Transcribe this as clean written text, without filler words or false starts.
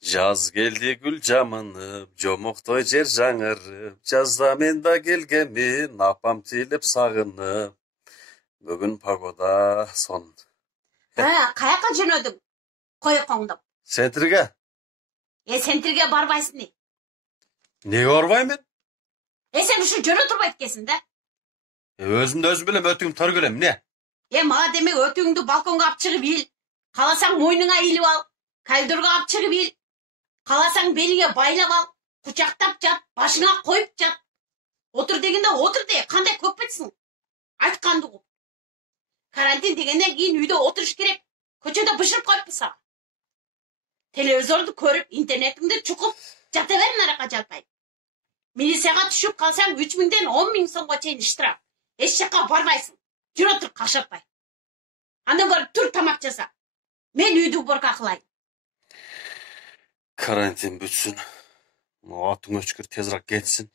Jaz geldi gül camınıp, jomoktoy jer жаңырып, жазда мен да келгенмин, апам тилеп сагынып. Бүгүн погода сон. Каяка жөнөдүң? Кой коңдоп. Sentirge. Сентирге барбайсың не? Nege barbayım ben? Sen ушул жөнө турбайт экенсиң да. Özümde özüm bilem, ötüğüm tar gölem, ne? Мага демек өтүңдү балконго алып чыгып ил. Кааласаң мойнуңа илип ал. Кальдорго алып чыгып ил. Кааласаң белиңе байлап ал. Кучактап жат, башыңа коюп жат. Отур дегенде отур де, кандай көппетсиң? Айтканды ук. Карантин дегенден кийин үйдө отуруш керек. Көчөдө бышырып коюппу сага. Телевизорду көрүп, интернетиңди чукуп, жата бер наракка жалпай. Милицияга түшүп калсаң 3000ден 10.000 сомго чейин штраф. Эч жакка барбайсың. Жүрө тур кашаппай. Андан барып тур тамак жаса. Мен үйдү уборка кылайын. Karantin bütsün. Atın öçkür tezrak geçsin.